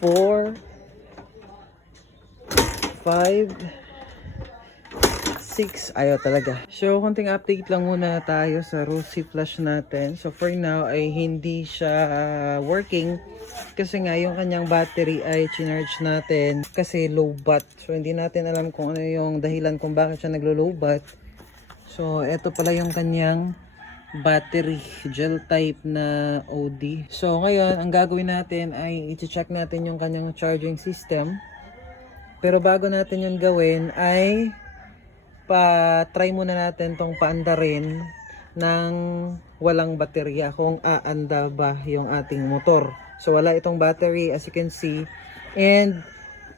4, 5, 6. Ayaw talaga. So, konting update lang muna tayo sa Rosy Flash natin. So, for now ay hindi siya working. Kasi nga, yung kanyang battery ay chinarge natin kasi low bat. So, hindi natin alam kung ano yung dahilan kung bakit siya naglo-low bat. So, eto pala yung kanyang battery, gel type na OD. So, ngayon, ang gagawin natin ay i-check natin yung kanyang charging system. Pero bago natin yun gawin ay pa-try muna natin tong paandarin ng walang baterya kung aanda ba yung ating motor. So wala itong battery as you can see, and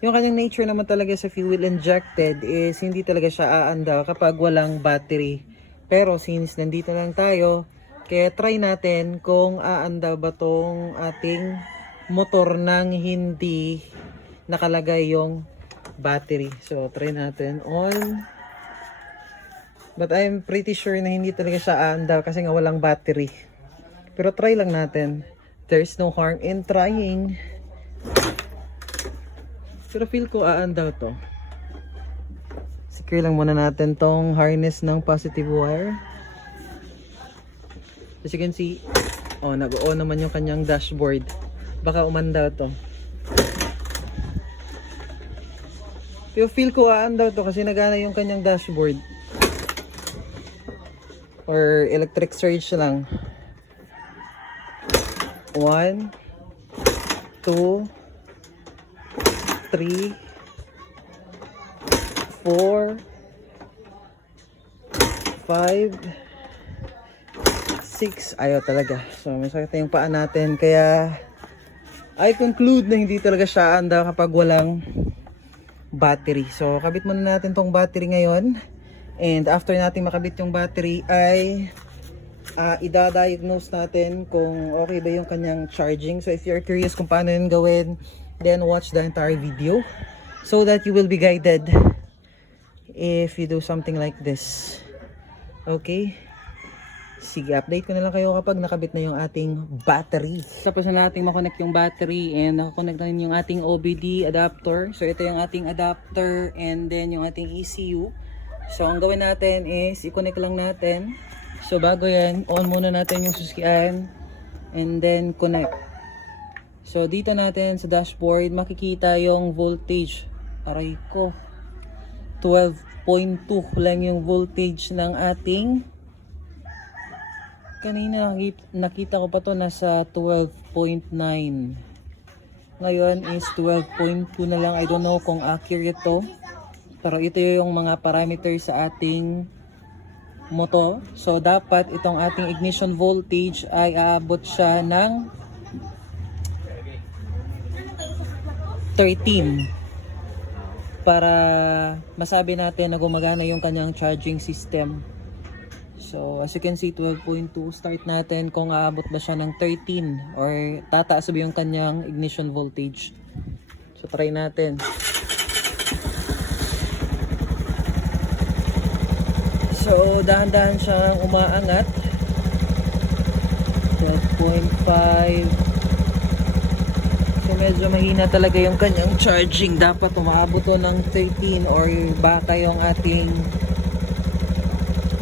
yung kanyang nature naman talaga sa fuel injected is hindi talaga siya aanda kapag walang battery. Pero since nandito lang tayo, kaya try natin kung aanda ba tong ating motor nang hindi nakalagay yung battery. So try natin on. But I'm pretty sure na hindi talaga siya aandar kasi nga walang battery. Pero try lang natin. There's no harm in trying. Pero feel ko aandar to. Secure lang muna natin tong harness ng positive wire. As you can see, oh, nag-on naman yung kanyang dashboard. Baka umanda to. Pero feel ko aandar to kasi nagana yung kanyang dashboard. Or electric surge lang. 1, 2, 3, 4, 5, 6. Ayaw talaga. So may sakit yung paa natin. Kaya I conclude na hindi talaga siya anda kapag walang battery. So kabit muna natin tong battery ngayon. And after natin makabit yung battery ay idadiagnose natin kung okay ba yung kanyang charging. So if you're curious kung paano yun gawin, then watch the entire video so that you will be guided if you do something like this. Okay? Sige, update ko na lang kayo kapag nakabit na yung ating battery. Tapos na natin makonect yung battery and nakakonect na rin yung ating OBD adapter. So ito yung ating adapter and then yung ating ECU. So, ang gawin natin is, i-connect lang natin. So, bago yan, on muna natin yung susian. And then, connect. So, dito natin sa dashboard, makikita yung voltage. Aray ko. 12.2 lang yung voltage ng ating. Kanina, nakita ko pa to nasa 12.9. Ngayon is 12.2 na lang. I don't know kung accurate to. Pero ito yung mga parameters sa ating motor. So, dapat itong ating ignition voltage ay aabot siya ng 13 para masabi natin na gumagana yung kanyang charging system. So, as you can see, 12.2. Start natin kung aabot ba siya ng 13 or tataas ba yung kanyang ignition voltage. So, try natin. So, dahan-dahan siyang umaangat. 12.5. So, medyo mahina talaga yung kanyang charging. Dapat umaabot to ng 13 or baka yung ating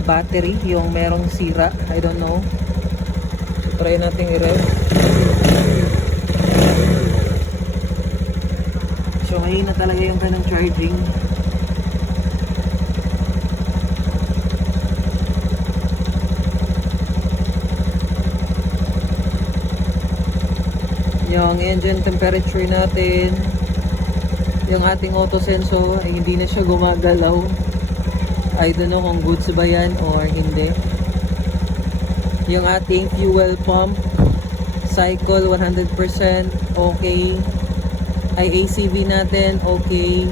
battery, yung merong sira. I don't know. So, try natin i-rev. So, mahina talaga yung kanyang charging. Yung engine temperature natin, yung ating auto sensor ay hindi na siya gumagalaw. I don't know kung goods ba yan or hindi. Yung ating fuel pump cycle 100% okay. Ay ACV natin okay.